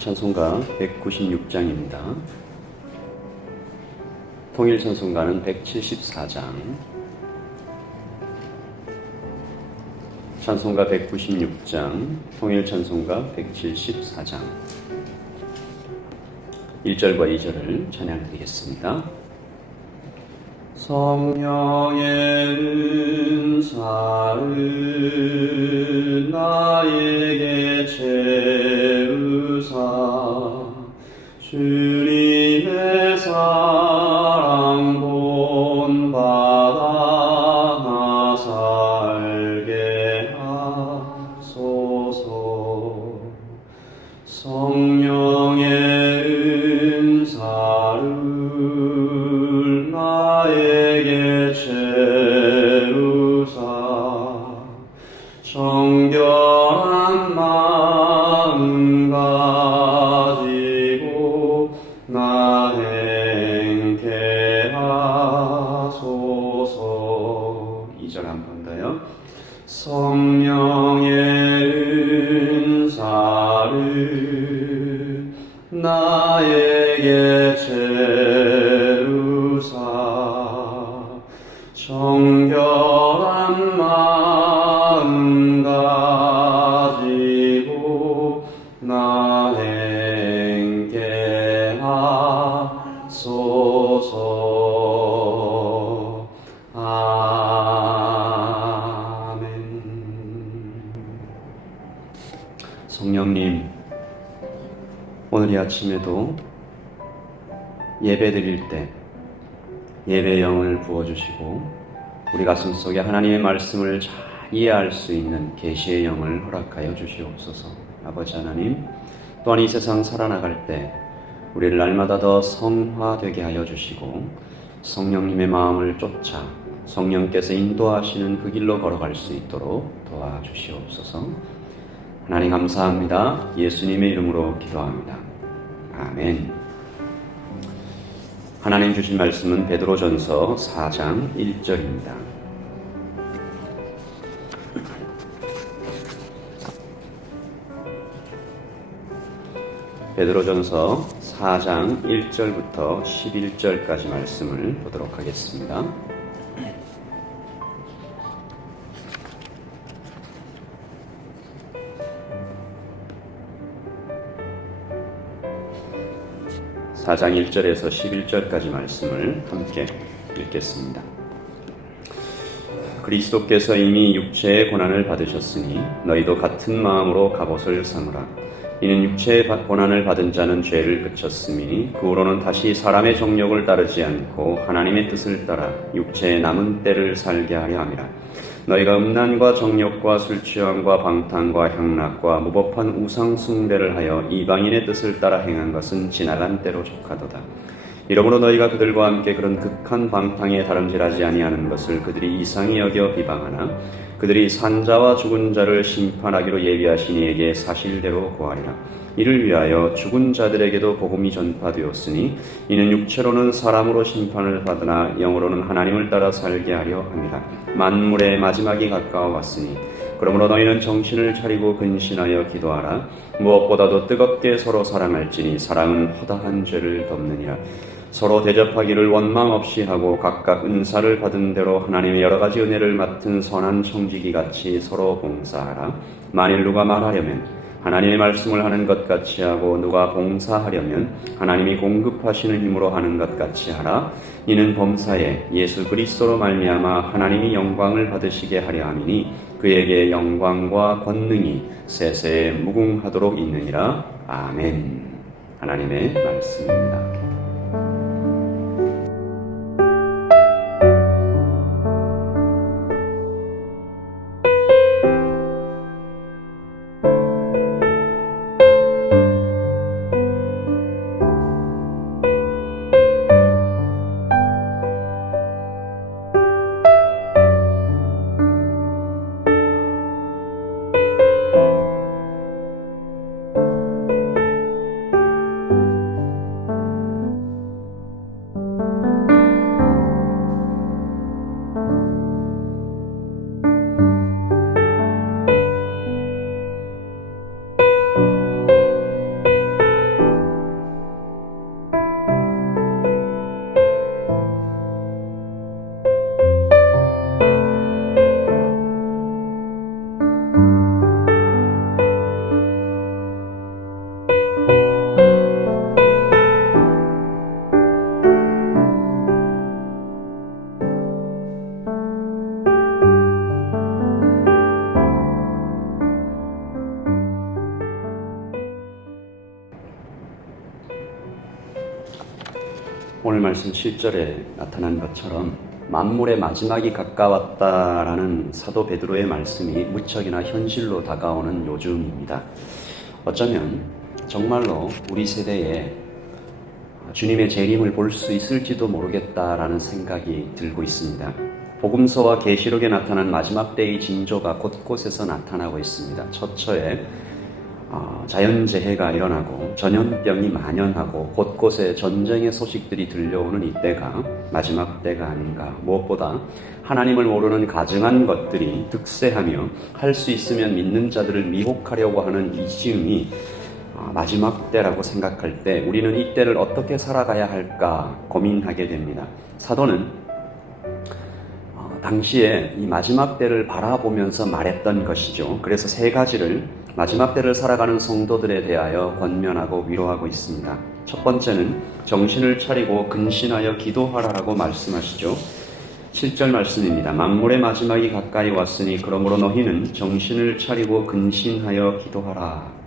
찬송가 196장입니다. 통일 찬송가는 174장. 찬송가 196장, 통일 찬송가 174장. 1절과 2절을 찬양드리겠습니다. 성령의 은사를 나에게 채우사 주님의 사랑 본받아 살게 하소서. 성령의 은사를 나에게 채우사 정결한 마음 가지고 나 행케 하소서. 2절 한 번 더요. 성령의 은사를 나에게 채우사 정결한 마음 가지고 나 행케 하소서. 아멘. 성령님, 오늘 이 아침에도 예배 드릴 때 예배의 영을 부어주시고 우리 가슴 속에 하나님의 말씀을 잘 이해할 수 있는 계시의 영을 허락하여 주시옵소서. 아버지 하나님, 또한 이 세상 살아나갈 때 우리를 날마다 더 성화되게 하여 주시고 성령님의 마음을 쫓아 성령께서 인도하시는 그 길로 걸어갈 수 있도록 도와주시옵소서. 하나님 감사합니다. 예수님의 이름으로 기도합니다. 아멘. 하나님 주신 말씀은 베드로전서 4장 1절입니다. 베드로전서 4장 1절부터 11절까지 말씀을 보도록 하겠습니다. 사 장 1절에서 11절까지 말씀을 함께 읽겠습니다. 그리스도께서 이미 육체의 고난을 받으셨으니 너희도 같은 마음으로 갑옷을 삼으라. 이는 육체의 고난을 받은 자는 죄를 그쳤으니 그 후로는 다시 사람의 정욕을 따르지 않고 하나님의 뜻을 따라 육체의 남은 때를 살게 하려 함이라. 너희가 음란과 정욕과 술취함과 방탕과 향락과 무법한 우상 숭배를 하여 이방인의 뜻을 따라 행한 것은 지나간 때로 족하도다. 이러므로 너희가 그들과 함께 그런 극한 방탕에 다름질하지 아니하는 것을 그들이 이상히 여겨 비방하나 그들이 산자와 죽은 자를 심판하기로 예비하신 이에게 사실대로 고하리라. 이를 위하여 죽은 자들에게도 복음이 전파되었으니 이는 육체로는 사람으로 심판을 받으나 영으로는 하나님을 따라 살게 하려 합니다. 만물의 마지막이 가까워 왔으니 그러므로 너희는 정신을 차리고 근신하여 기도하라. 무엇보다도 뜨겁게 서로 사랑할지니 사랑은 허다한 죄를 덮느니라. 서로 대접하기를 원망 없이 하고 각각 은사를 받은 대로 하나님의 여러 가지 은혜를 맡은 선한 청지기 같이 서로 봉사하라. 만일 누가 말하려면 하나님의 말씀을 하는 것 같이 하고 누가 봉사하려면 하나님이 공급하시는 힘으로 하는 것 같이 하라. 이는 범사에 예수 그리스도로 말미암아 하나님이 영광을 받으시게 하려 함이니 그에게 영광과 권능이 세세에 무궁하도록 있느니라. 아멘. 하나님의 말씀입니다. 오늘 말씀 7절에 나타난 것처럼 만물의 마지막이 가까웠다라는 사도 베드로의 말씀이 무척이나 현실로 다가오는 요즘입니다. 어쩌면 정말로 우리 세대에 주님의 재림을 볼 수 있을지도 모르겠다라는 생각이 들고 있습니다. 복음서와 계시록에 나타난 마지막 때의 징조가 곳곳에서 나타나고 있습니다. 처처에 자연재해가 일어나고 전염병이 만연하고 곳곳에 전쟁의 소식들이 들려오는 이때가 마지막 때가 아닌가. 무엇보다 하나님을 모르는 가증한 것들이 득세하며 할 수 있으면 믿는 자들을 미혹하려고 하는 이 시음이 마지막 때라고 생각할 때 우리는 이 때를 어떻게 살아가야 할까 고민하게 됩니다. 사도는 당시에 이 마지막 때를 바라보면서 말했던 것이죠. 그래서 세 가지를 마지막 때를 살아가는 성도들에 대하여 권면하고 위로하고 있습니다. 첫 번째는 정신을 차리고 근신하여 기도하라라고 말씀하시죠. 7절 말씀입니다. 만물의 마지막이 가까이 왔으니 그러므로 너희는 정신을 차리고 근신하여 기도하라.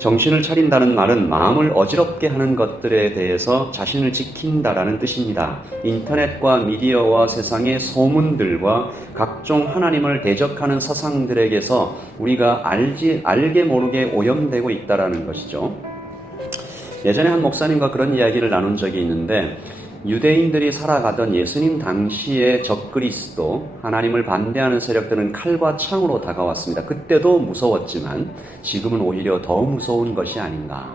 정신을 차린다는 말은 마음을 어지럽게 하는 것들에 대해서 자신을 지킨다라는 뜻입니다. 인터넷과 미디어와 세상의 소문들과 각종 하나님을 대적하는 사상들에게서 우리가 알게 모르게 오염되고 있다라는 것이죠. 예전에 한 목사님과 그런 이야기를 나눈 적이 있는데 유대인들이 살아가던 예수님 당시의 적그리스도 하나님을 반대하는 세력들은 칼과 창으로 다가왔습니다. 그때도 무서웠지만 지금은 오히려 더 무서운 것이 아닌가.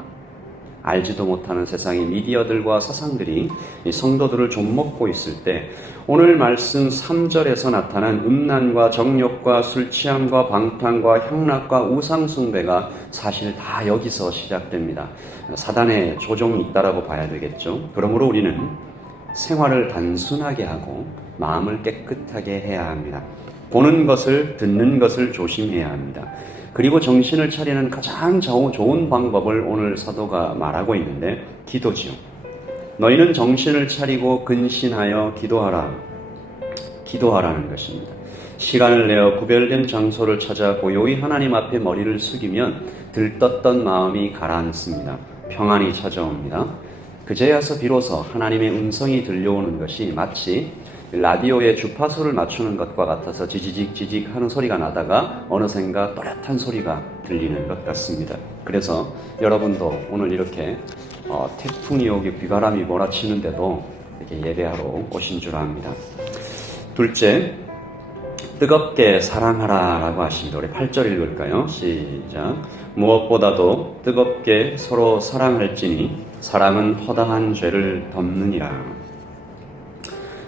알지도 못하는 세상의 미디어들과 사상들이 성도들을 좀먹고 있을 때 오늘 말씀 3절에서 나타난 음란과 정욕과 술취함과 방탕과 향락과 우상숭배가 사실 다 여기서 시작됩니다. 사단의 조종이 있다라고 봐야 되겠죠. 그러므로 우리는 생활을 단순하게 하고 마음을 깨끗하게 해야 합니다. 보는 것을, 듣는 것을 조심해야 합니다. 그리고 정신을 차리는 가장 좋은 방법을 오늘 사도가 말하고 있는데 기도지요. 너희는 정신을 차리고 근신하여 기도하라는 것입니다. 시간을 내어 구별된 장소를 찾아 고요히 하나님 앞에 머리를 숙이면 들떴던 마음이 가라앉습니다. 평안이 찾아옵니다. 그제야서 비로소 하나님의 음성이 들려오는 것이 마치 라디오에 주파수를 맞추는 것과 같아서 지지직 하는 소리가 나다가 어느샌가 또렷한 소리가 들리는 것 같습니다. 그래서 여러분도 오늘 이렇게 태풍이 오기 비바람이 몰아치는데도 이렇게 예배하러 오신 줄 압니다. 둘째, 뜨겁게 사랑하라 라고 하십니다. 우리 8절 읽을까요? 시작. 무엇보다도 뜨겁게 서로 사랑할지니 사랑은 허다한 죄를 덮느니라.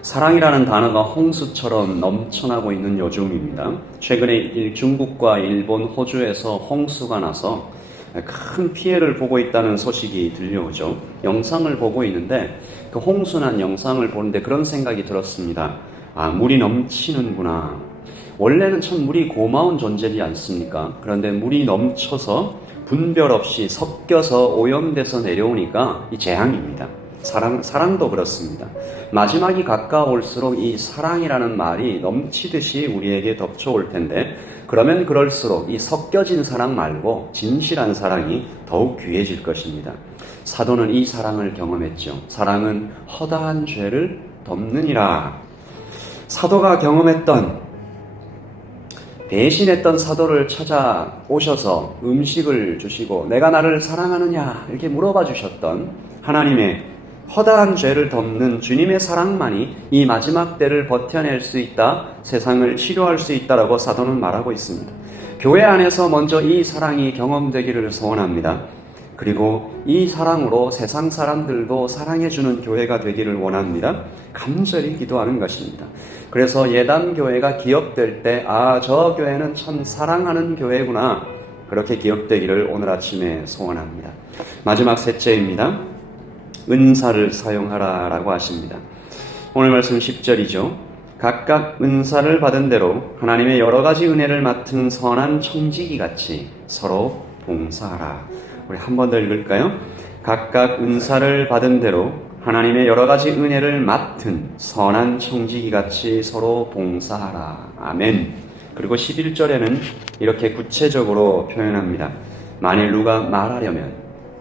사랑이라는 단어가 홍수처럼 넘쳐나고 있는 요즘입니다. 최근에 중국과 일본, 호주에서 홍수가 나서 큰 피해를 보고 있다는 소식이 들려오죠. 영상을 보고 있는데 그 홍수난 영상을 보는데 그런 생각이 들었습니다. 물이 넘치는구나. 원래는 참 물이 고마운 존재지 않습니까? 그런데 물이 넘쳐서 분별 없이 섞여서 오염돼서 내려오니까 이 재앙입니다. 사랑도 그렇습니다. 마지막이 가까울수록 이 사랑이라는 말이 넘치듯이 우리에게 덮쳐올 텐데 그러면 그럴수록 이 섞여진 사랑 말고 진실한 사랑이 더욱 귀해질 것입니다. 사도는 이 사랑을 경험했죠. 사랑은 허다한 죄를 덮느니라. 사도가 경험했던 배신했던 사도를 찾아오셔서 음식을 주시고 내가 나를 사랑하느냐 이렇게 물어봐 주셨던 하나님의 허다한 죄를 덮는 주님의 사랑만이 이 마지막 때를 버텨낼 수 있다, 세상을 치료할 수 있다라고 사도는 말하고 있습니다. 교회 안에서 먼저 이 사랑이 경험되기를 소원합니다. 그리고 이 사랑으로 세상 사람들도 사랑해주는 교회가 되기를 원합니다. 간절히 기도하는 것입니다. 그래서 예담교회가 기억될 때 저 교회는 참 사랑하는 교회구나 그렇게 기억되기를 오늘 아침에 소원합니다. 마지막 셋째입니다. 은사를 사용하라 라고 하십니다. 오늘 말씀 10절이죠. 각각 은사를 받은 대로 하나님의 여러 가지 은혜를 맡은 선한 청지기 같이 서로 봉사하라. 우리 한 번 더 읽을까요? 각각 은사를 받은 대로 하나님의 여러 가지 은혜를 맡은 선한 청지기같이 서로 봉사하라. 아멘. 그리고 11절에는 이렇게 구체적으로 표현합니다. 만일 누가 말하려면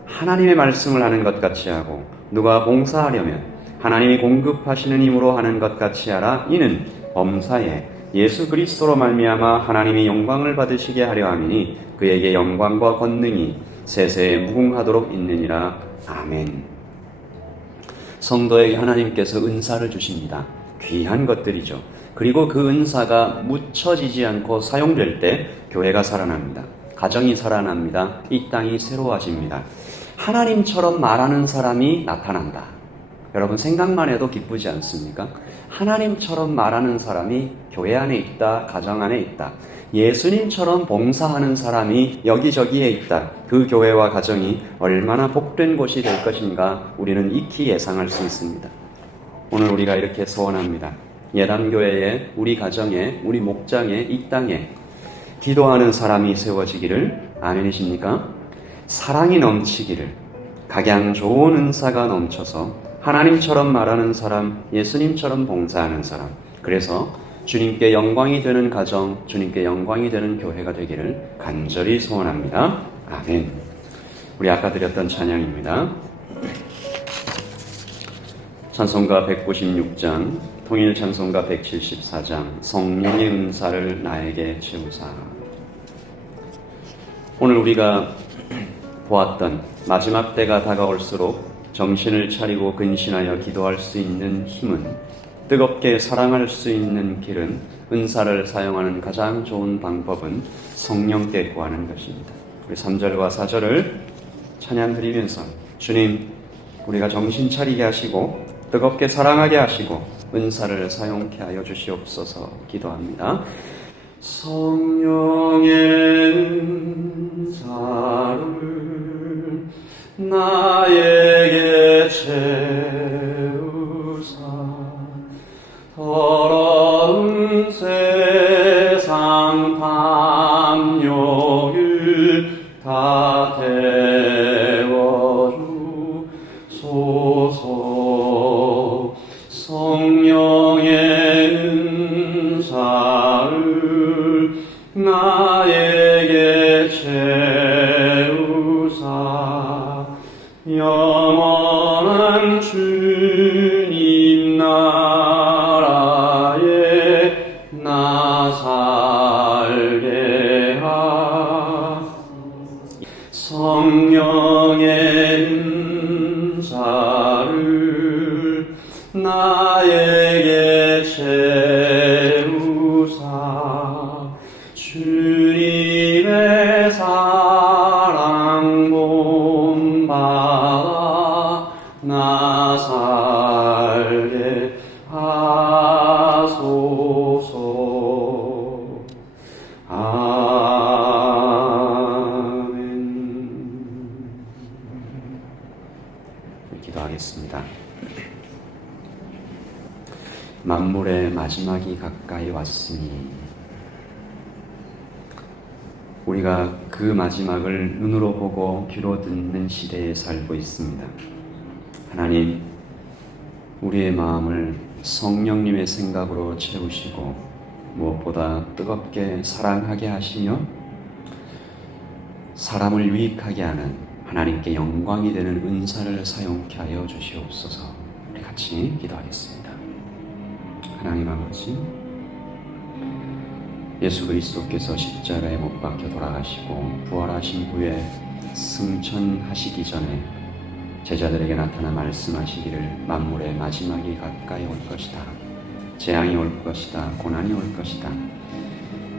하나님의 말씀을 하는 것 같이 하고 누가 봉사하려면 하나님이 공급하시는 힘으로 하는 것 같이 하라. 이는 범사에 예수 그리스도로 말미암아 하나님이 영광을 받으시게 하려 함이니 그에게 영광과 권능이 세세에 무궁하도록 있느니라. 아멘. 성도에게 하나님께서 은사를 주십니다. 귀한 것들이죠. 그리고 그 은사가 묻혀지지 않고 사용될 때 교회가 살아납니다. 가정이 살아납니다. 이 땅이 새로워집니다. 하나님처럼 말하는 사람이 나타난다. 여러분 생각만 해도 기쁘지 않습니까? 하나님처럼 말하는 사람이 교회 안에 있다. 가정 안에 있다. 예수님처럼 봉사하는 사람이 여기저기에 있다. 그 교회와 가정이 얼마나 복된 곳이 될 것인가 우리는 익히 예상할 수 있습니다. 오늘 우리가 이렇게 소원합니다. 예담교회에, 우리 가정에, 우리 목장에, 이 땅에 기도하는 사람이 세워지기를. 아멘이십니까? 사랑이 넘치기를. 각양 좋은 은사가 넘쳐서 하나님처럼 말하는 사람, 예수님처럼 봉사하는 사람, 그래서 주님께 영광이 되는 가정, 주님께 영광이 되는 교회가 되기를 간절히 소원합니다. 아멘. 우리 아까 드렸던 찬양입니다. 찬송가 196장, 통일 찬송가 174장, 성령의 은사를 나에게 채우사. 오늘 우리가 보았던 마지막 때가 다가올수록 정신을 차리고 근신하여 기도할 수 있는 힘은, 뜨겁게 사랑할 수 있는 길은, 은사를 사용하는 가장 좋은 방법은 성령께 구하는 것입니다. 우리 3절과 4절을 찬양 드리면서 주님, 우리가 정신 차리게 하시고 뜨겁게 사랑하게 하시고 은사를 사용케 하여 주시옵소서 기도합니다. 성령의 은사를 나에게 채우사 더러운 세상 담요를 다 태워주소서. 성령의 은사를 나에게 채우사 영원한 주님 나라에 나 살게 하소서. 성령의 은사를 나에게 채우사 주님의 사랑 본받아 나 살게 하소서. 아멘. 기도하겠습니다. 만물의 마지막이 가까이 왔으니 우리가 그 마지막을 눈으로 보고 귀로 듣는 시대에 살고 있습니다. 하나님, 우리의 마음을 성령님의 생각으로 채우시고 무엇보다 뜨겁게 사랑하게 하시며 사람을 유익하게 하는 하나님께 영광이 되는 은사를 사용케 하여 주시옵소서. 우리 같이 기도하겠습니다. 하나님 아버지, 예수 그리스도께서 십자가에 못 박혀 돌아가시고 부활하신 후에 승천하시기 전에 제자들에게 나타나 말씀하시기를 만물의 마지막이 가까이 올 것이다. 재앙이 올 것이다. 고난이 올 것이다.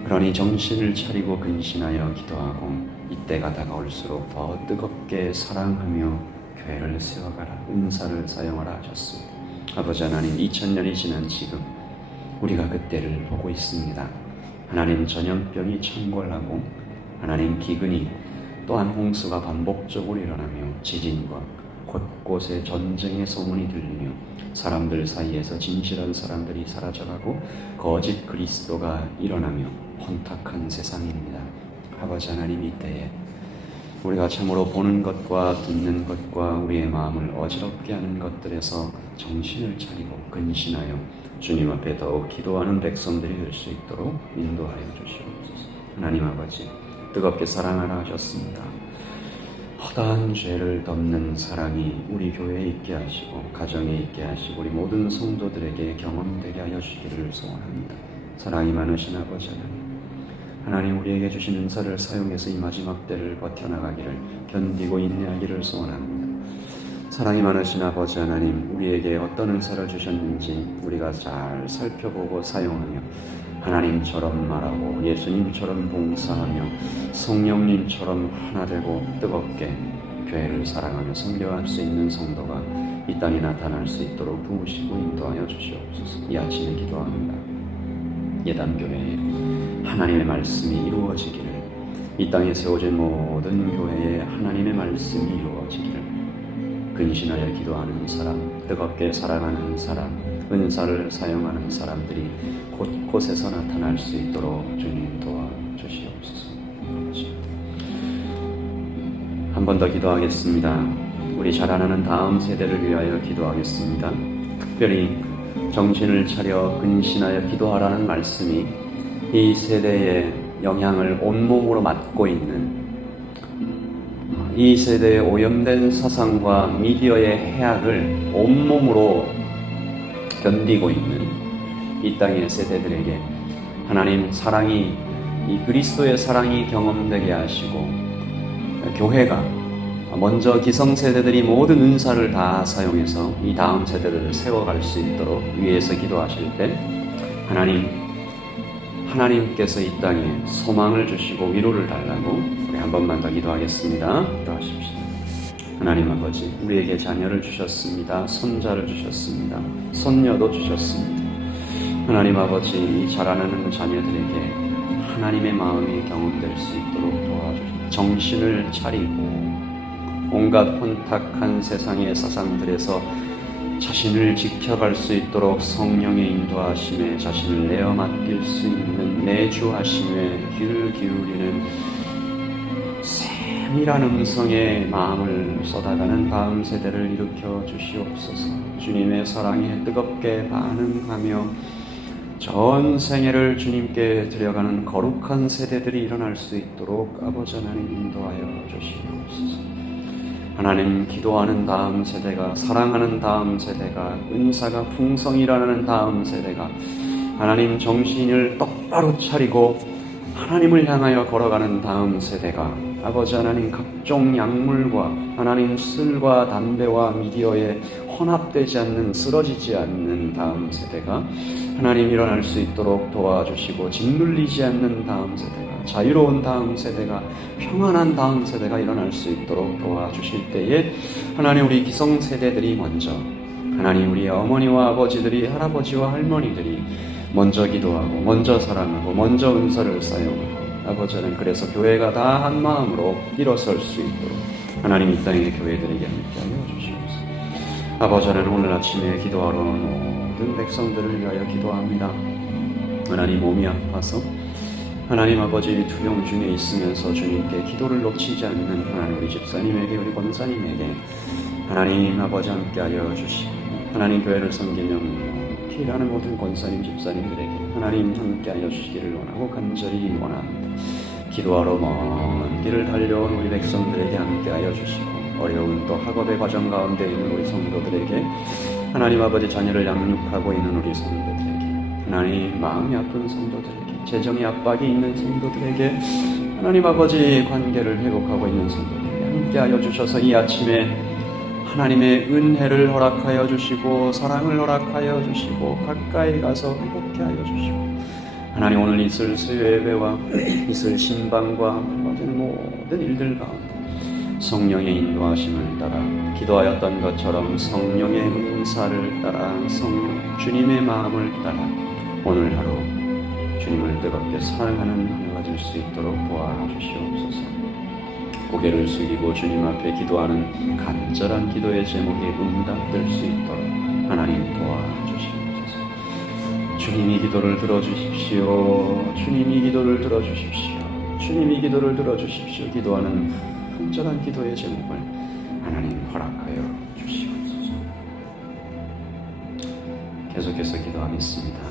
그러니 정신을 차리고 근신하여 기도하고 이때가 다가올수록 더 뜨겁게 사랑하며 교회를 세워가라. 은사를 사용하라 하셨습니다. 아버지 하나님, 2000년이 지난 지금 우리가 그때를 보고 있습니다. 하나님, 전염병이 창궐하고 하나님, 기근이 또한 홍수가 반복적으로 일어나며 지진과 곳곳에 전쟁의 소문이 들리며 사람들 사이에서 진실한 사람들이 사라져가고 거짓 그리스도가 일어나며 혼탁한 세상입니다. 아버지 하나님, 이때에 우리가 참으로 보는 것과 듣는 것과 우리의 마음을 어지럽게 하는 것들에서 정신을 차리고 근신하여 주님 앞에 더욱 기도하는 백성들이 될 수 있도록 인도하여 주시옵소서. 하나님 아버지, 뜨겁게 사랑하라 하셨습니다. 허다한 죄를 덮는 사랑이 우리 교회에 있게 하시고 가정에 있게 하시고 우리 모든 성도들에게 경험되게 하여 주시기를 소원합니다. 사랑이 많으신 아버지 하나님, 우리에게 주신 은사를 사용해서 이 마지막 때를 버텨나가기를, 견디고 인내하기를 소원합니다. 사랑이 많으신 아버지 하나님, 우리에게 어떤 은사를 주셨는지 우리가 잘 살펴보고 사용하며 하나님처럼 말하고 예수님처럼 봉사하며 성령님처럼 하나 되고 뜨겁게 교회를 사랑하며 섬겨할 수 있는 성도가 이 땅에 나타날 수 있도록 도우시고 인도하여 주시옵소서. 이 아침에 기도합니다. 예단교회에 하나님의 말씀이 이루어지기를, 이 땅에 세워진 모든 교회에 하나님의 말씀이 이루어지기를, 근신하여 기도하는 사람, 뜨겁게 사랑하는 사람, 은사를 사용하는 사람들이 곳곳에서 나타날 수 있도록 주님 도와주시옵소서. 한 번 더 기도하겠습니다. 우리 자라나는 다음 세대를 위하여 기도하겠습니다. 특별히 정신을 차려 근신하여 기도하라는 말씀이 이 세대의 영향을 온몸으로 맡고 있는, 이 세대의 오염된 사상과 미디어의 해악을 온몸으로 견디고 있는 이 땅의 세대들에게 하나님 사랑이, 이 그리스도의 사랑이 경험되게 하시고, 교회가 먼저 기성세대들이 모든 은사를 다 사용해서 이 다음 세대들을 세워갈 수 있도록 위에서 기도하실 때 하나님께서 이 땅에 소망을 주시고 위로를 달라고, 우리 한 번만 더 기도하겠습니다. 기도하십시오. 하나님 아버지, 우리에게 자녀를 주셨습니다. 손자를 주셨습니다. 손녀도 주셨습니다. 하나님 아버지, 이 자라나는 자녀들에게 하나님의 마음이 경험될 수 있도록 도와주십시오. 정신을 차리고 온갖 혼탁한 세상의 사상들에서 자신을 지켜갈 수 있도록 성령의 인도하심에 자신을 내어 맡길 수 있는 내주하심에 귀를 기울이는 세밀한 음성의 마음을 쏟아가는 다음 세대를 일으켜 주시옵소서. 주님의 사랑에 뜨겁게 반응하며 전 생애를 주님께 드려가는 거룩한 세대들이 일어날 수 있도록 아버지 하나님 인도하여 주시옵소서. 하나님, 기도하는 다음 세대가, 사랑하는 다음 세대가, 은사가 풍성이라는 다음 세대가, 하나님 정신을 똑바로 차리고 하나님을 향하여 걸어가는 다음 세대가, 아버지 하나님 각종 약물과 하나님 술과 담배와 미디어에 혼합되지 않는, 쓰러지지 않는 다음 세대가 하나님 일어날 수 있도록 도와주시고, 짓눌리지 않는 다음 세대가, 자유로운 다음 세대가, 평안한 다음 세대가 일어날 수 있도록 도와주실 때에 하나님, 우리 기성세대들이 먼저, 하나님 우리 어머니와 아버지들이, 할아버지와 할머니들이 먼저 기도하고 먼저 사랑하고 먼저 은사를 사용하고, 아버지 하나님, 그래서 교회가 다 한 마음으로 일어설 수 있도록 하나님 이 땅의 교회들에게 함께하여 주시옵소서. 아버지 하나님, 오늘 아침에 기도하러 온 모든 백성들을 위하여 기도합니다. 하나님, 몸이 아파서 하나님 아버지 투병 중에 있으면서 주님께 기도를 놓치지 않는 하나님 우리 집사님에게, 우리 권사님에게 하나님 아버지 함께하여 주시고, 하나님 교회를 섬기며 필요한 모든 권사님 집사님들에게 하나님 함께하여 주시기를 원하고 간절히 원합니다. 기도하러 먼 길을 달려온 우리 백성들에게 함께하여 주시고, 어려운 또 학업의 과정 가운데 있는 우리 성도들에게, 하나님 아버지 자녀를 양육하고 있는 우리 성도들에게, 하나님 마음이 아픈 성도들에게, 재정의 압박이 있는 성도들에게, 하나님 아버지 관계를 회복하고 있는 성도들에게 함께하여 주셔서 이 아침에 하나님의 은혜를 허락하여 주시고 사랑을 허락하여 주시고 가까이 가서 회복케 하여 주시고, 하나님 오늘 있을 수요예배와 있을 신방과 모든 일들 가운데 성령의 인도하심을 따라 기도하였던 것처럼 성령의 은사를 따라 주님의 마음을 따라 오늘 하루 주님을 뜨겁게 사랑하는 하루가 될 수 있도록 도와주시옵소서. 고개를 숙이고 주님 앞에 기도하는 간절한 기도의 제목이 응답될 수 있도록 하나님 도와주시옵소서. 주님이 기도를 들어주십시오. 주님이 기도를 들어주십시오. 주님이 기도를 들어주십시오. 기도하는 간절한 기도의 제목을 하나님 허락하여 주시옵소서. 계속해서 기도하겠습니다.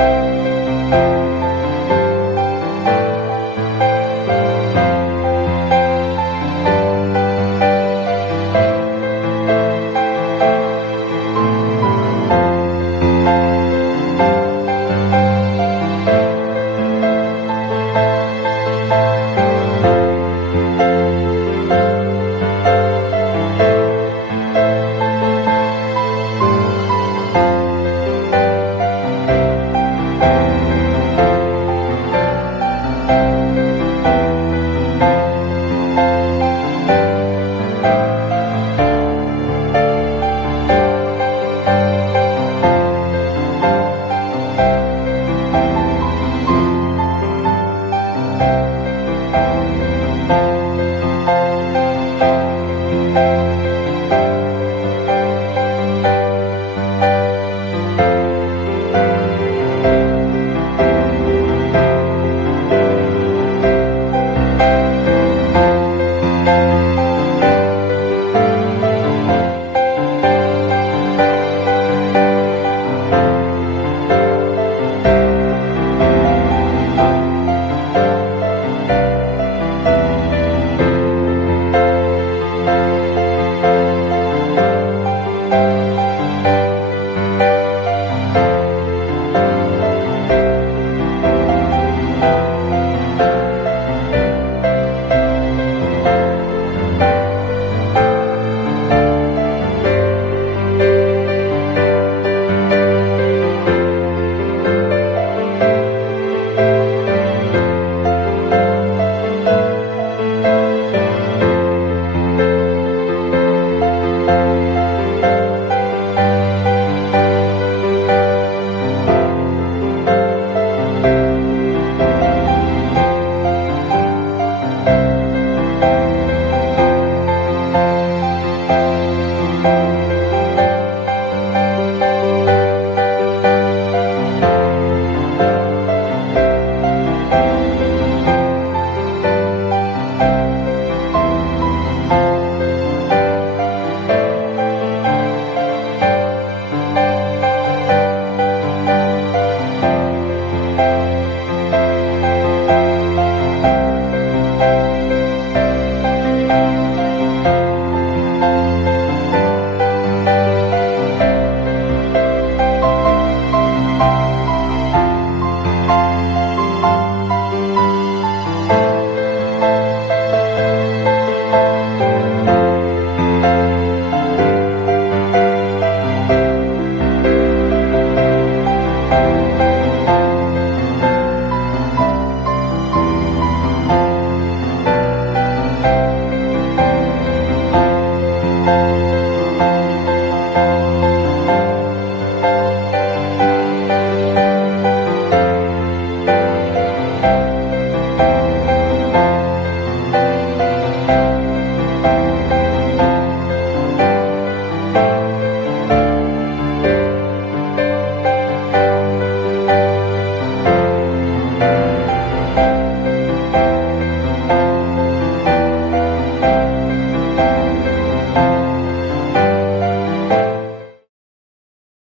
아멘.